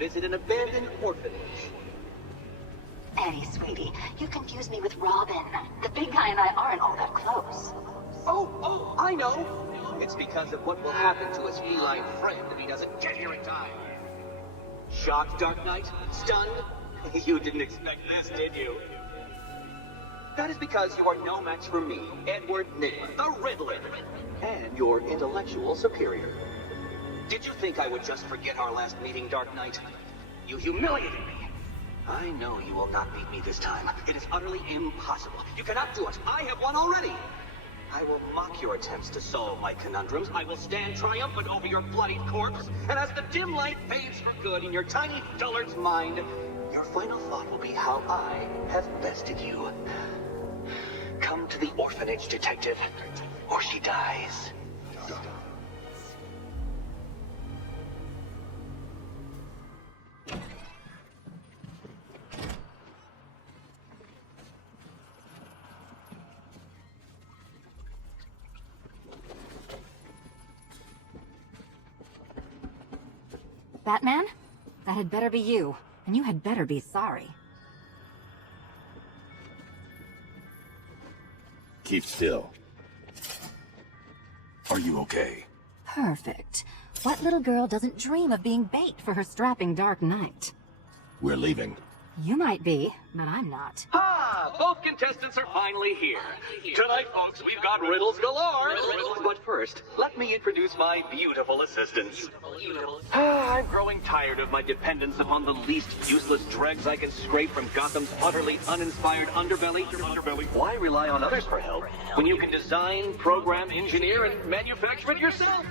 visit an abandoned orphanage. Eddie, sweetie, you confused me with Robin. The big guy and I aren't all that close. Oh, I know! It's because of what will happen to his feline friend if he doesn't get here in time. Shocked, Dark Knight? Stunned? You didn't expect this, did you? That is because you are no match for me, Edward Nygma, the Riddler, and your intellectual superior. Did you think I would just forget our last meeting, Dark Knight? You humiliated me. I know you will not beat me this time. It is utterly impossible. You cannot do it. I have won already. I will mock your attempts to solve my conundrums. I will stand triumphant over your bloodied corpse. And as the dim light fades for good in your tiny dullard's mind, your final thought will be how I have bested you. Come to the orphanage, detective, or she dies. Batman? That had better be you, and you had better be sorry. Keep still. Are you okay? Perfect. What little girl doesn't dream of being bait for her strapping Dark Knight? We're leaving. You might be, but I'm not. Ah, both contestants are finally here. Tonight, folks, we've got riddles galore. But first, let me introduce my beautiful assistants. I'm growing tired of my dependence upon the least useless dregs I can scrape from Gotham's utterly uninspired underbelly. Why rely on others for help when you can design, program, engineer, and manufacture it yourself?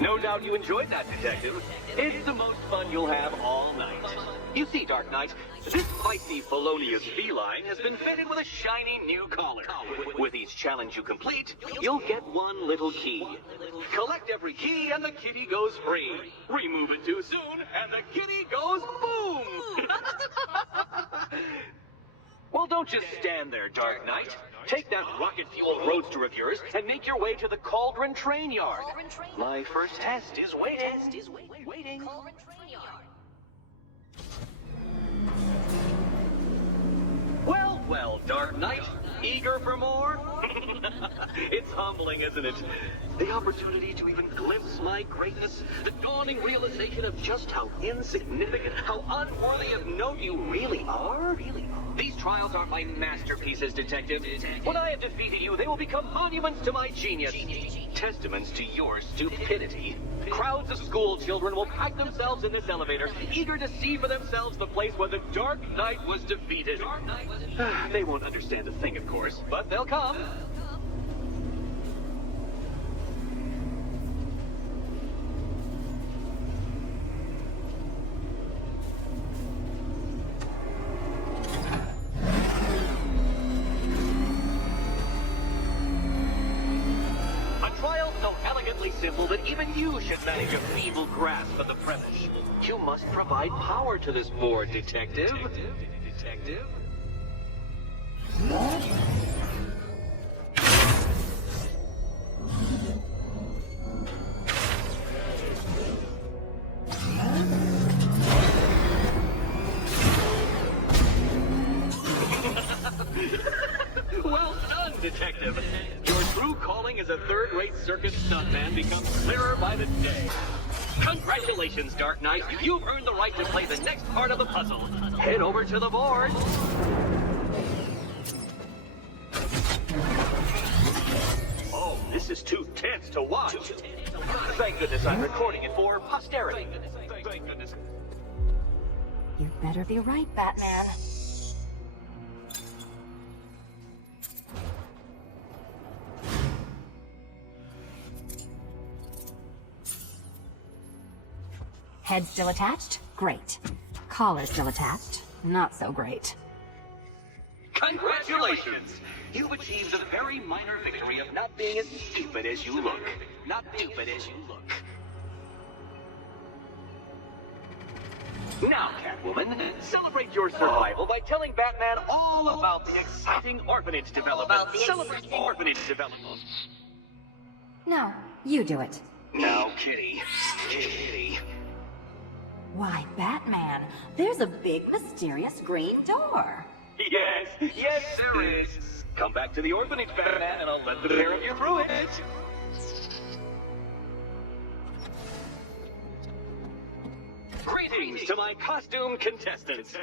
No doubt you enjoyed that, Detective. It's the most fun you'll have all night. You see, Dark Knight, this feisty felonious feline has been fitted with a shiny new collar. With each challenge you complete, you'll get one little key. Collect every key and the kitty goes free. Remove it too soon and the kitty goes boom! Well, don't just stand there, Dark Knight. Take that rocket-fueled roadster of yours and make your way to the Cauldron Train Yard. My first test is waiting. Well, Dark Knight, eager for more? It's humbling, isn't it? The opportunity to even glimpse my greatness, the dawning realization of just how insignificant, how unworthy of note you really are. These trials are my masterpieces, Detective. When I have defeated you, they will become monuments to my genius, testaments to your stupidity. Crowds of school children will pack themselves in this elevator, eager to see for themselves the place where the Dark Knight was defeated. They won't understand a thing, of course, but they'll come. Simple that even you should manage a feeble grasp of the premise. You must provide power to this board, Detective. Well done, Detective. Your true calling as a third-rate circus stuntman becomes clearer by the day. Congratulations, Dark Knight. You've earned the right to play the next part of the puzzle. Head over to the board. Oh, this is too tense to watch. Thank goodness I'm recording it for posterity. Thank goodness. You better be right, Batman. Head still attached? Great. Collar still attached? Not so great. Congratulations! You've achieved the very minor victory of not being as stupid as you look. Not stupid as you look. Now, Catwoman, celebrate your survival by telling Batman all about the exciting orphanage development. Celebrate the orphanage development. No, you do it. Now, Kitty. Kitty. Why, Batman, there's a big mysterious green door. Yes, there is. Come back to the orphanage, Batman, and I'll let the pair of you through it. Greetings to my costume contestants.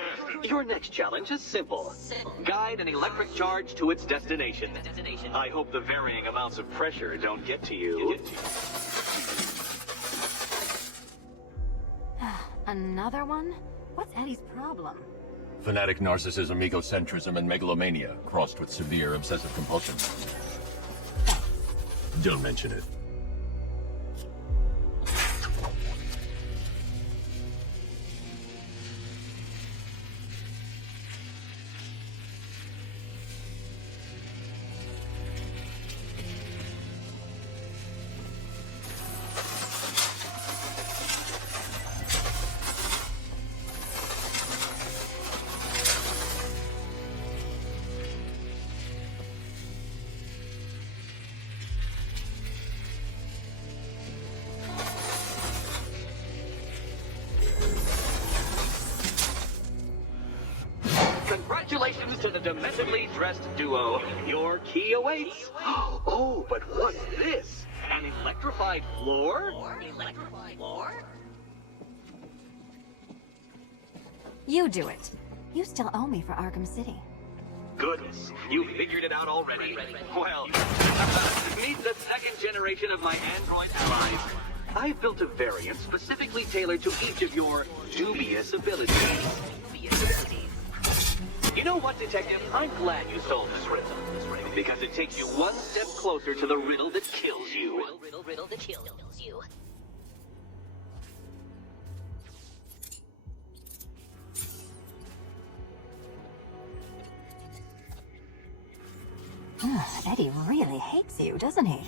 Your next challenge is simple. Guide an electric charge to its destination. I hope the varying amounts of pressure don't get to you. Another one? What's Eddie's problem? Fanatic narcissism, egocentrism, and megalomania, crossed with severe obsessive compulsion. Don't mention it. Congratulations to the dementedly dressed duo. Your key awaits. Oh, but what's this? An electrified floor? Electrified floor? You do it. You still owe me for Arkham City. Goodness, you figured it out already? Well, meet the second generation of my android allies. I've built a variant specifically tailored to each of your dubious abilities. You know what, Detective? I'm glad you solved this riddle. Because it takes you one step closer to the riddle that kills you. Riddle that kills you. Eddie really hates you, doesn't he?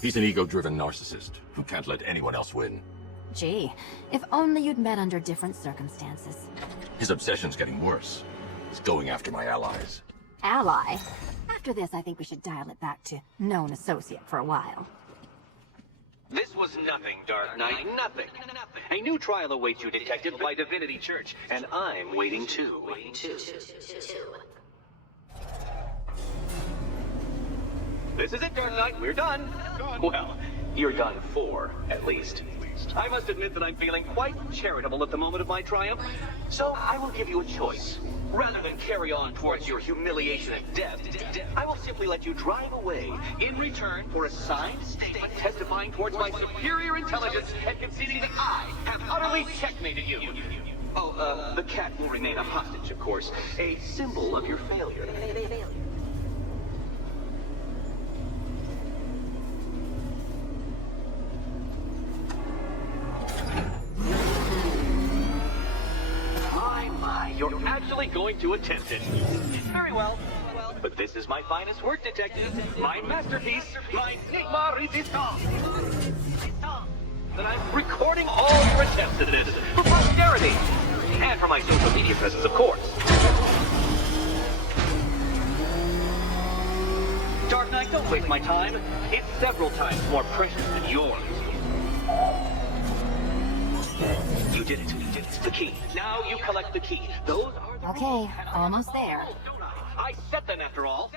He's an ego-driven narcissist who can't let anyone else win. Gee, if only you'd met under different circumstances. His obsession's getting worse. He's going after my allies. Ally? After this, I think we should dial it back to known associate for a while. This was nothing, Dark Knight, nothing. A new trial awaits you, Detective, by Divinity Church, and I'm waiting too. This is it, Dark Knight, we're done. Well, you're done for, at least. I must admit that I'm feeling quite charitable at the moment of my triumph, so I will give you a choice. Rather than carry on towards your humiliation and death, I will simply let you drive away in return for a signed statement testifying towards my superior intelligence and conceding that I have utterly checkmated you. Oh, the cat will remain a hostage, of course, a symbol of your failure. You're actually going to attempt it. Very well. But this is my finest work, Detective. My masterpiece. My Enigma Resistance. And I'm recording all your attempts at this for posterity. And for my social media presence, of course. Dark Knight, don't waste my time. It's several times more precious than yours. You did it. It's the key. Now you collect the key. Those are the Okay, rules. almost there. Don't I set them after all.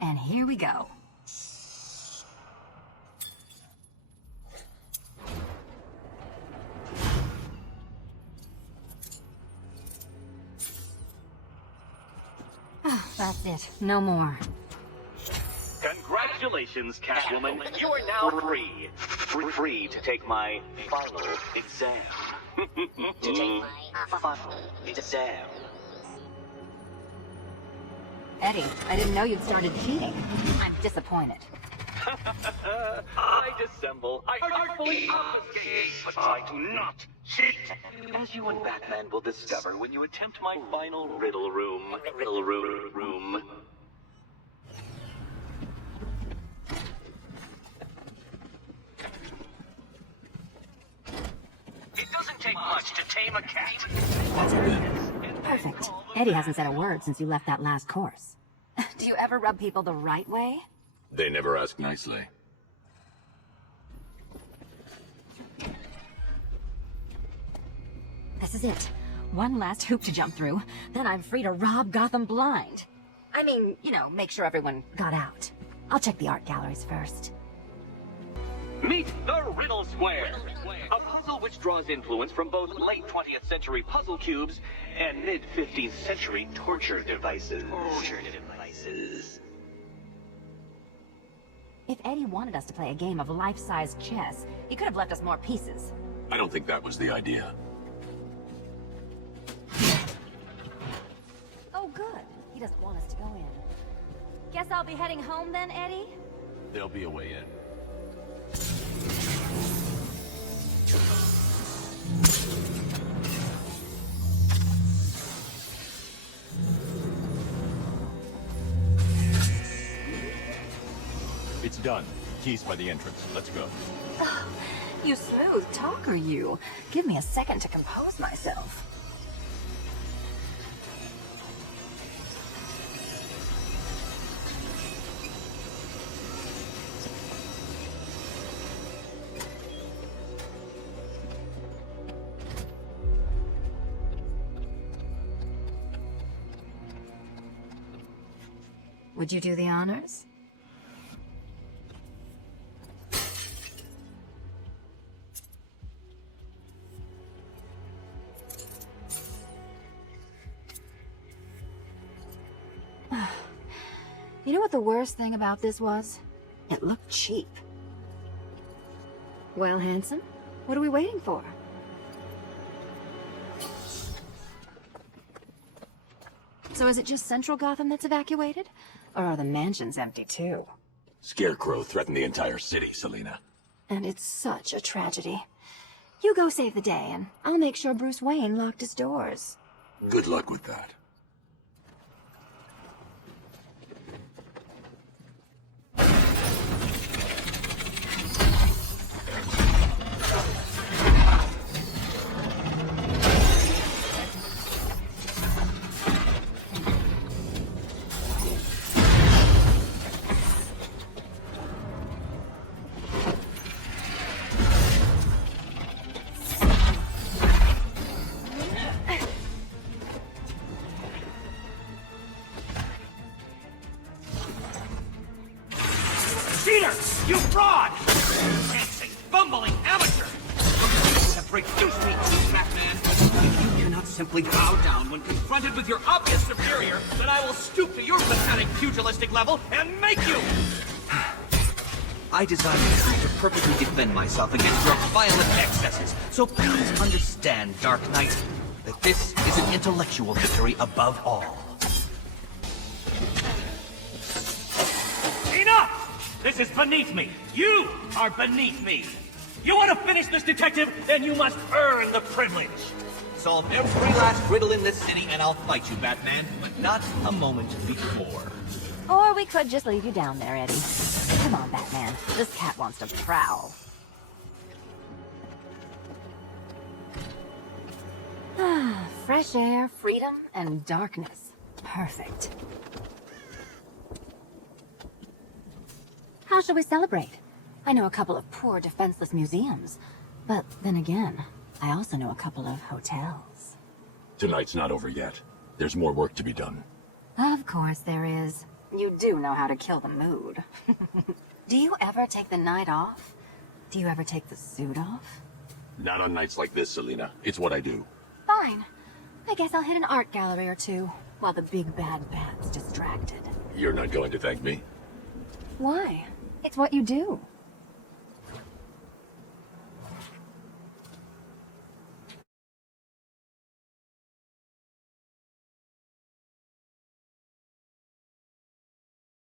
And here we go. That's it. No more. Congratulations, Catwoman. You are now free. Free to take my final exam. To take my final exam. Eddie, I didn't know you'd started cheating. I'm disappointed. I dissemble. I artfully obfuscate, but I do not Cheat! As you and Batman will discover when you attempt my final riddle room. Riddle room. It doesn't take much to tame a cat. Perfect. Eddie hasn't said a word since you left that last course. Do you ever rub people the right way? They never ask nicely. This is it. One last hoop to jump through, then I'm free to rob Gotham blind. I mean, you know, make sure everyone got out. I'll check the art galleries first. Meet the Riddle Square, a puzzle which draws influence from both late 20th century puzzle cubes and mid 15th century torture devices. If Eddie wanted us to play a game of life-size chess, he could have left us more pieces. I don't think that was the idea. Oh, good. He doesn't want us to go in. Guess I'll be heading home then, Eddie? There'll be a way in. It's done. Keys by the entrance. Let's go. You smooth talker, you. Give me a second to compose myself. Would you do the honors? You know what the worst thing about this was? It looked cheap. Well, handsome, what are we waiting for? So is it just Central Gotham that's evacuated? Or are the mansions empty too? Scarecrow threatened the entire city, Selina. And it's such a tragedy. You go save the day, and I'll make sure Bruce Wayne locked his doors. Good luck with that. Cheater! You fraud! Dancing, bumbling amateur! You have reduced me to Batman. If you cannot simply bow down when confronted with your obvious superior, then I will stoop to your pathetic pugilistic level and make you! I designed this suit to perfectly defend myself against your violent excesses, so please understand, Dark Knight, that this is an intellectual victory above all. Enough! This is beneath me. You are beneath me. You want to finish this, detective? Then you must earn the privilege. Solve every last riddle in this city and I'll fight you, Batman, but not a moment before. Or we could just leave you down there, Eddie. Come on, Batman. This cat wants to prowl. Fresh air, freedom, and darkness. Perfect. How shall we celebrate? I know a couple of poor, defenseless museums. But then again, I also know a couple of hotels. Tonight's not over yet. There's more work to be done. Of course there is. You do know how to kill the mood. Do you ever take the night off? Do you ever take the suit off? Not on nights like this, Selina. It's what I do. Fine. I guess I'll hit an art gallery or two, while the big bad bat's distracted. You're not going to thank me? Why? It's what you do.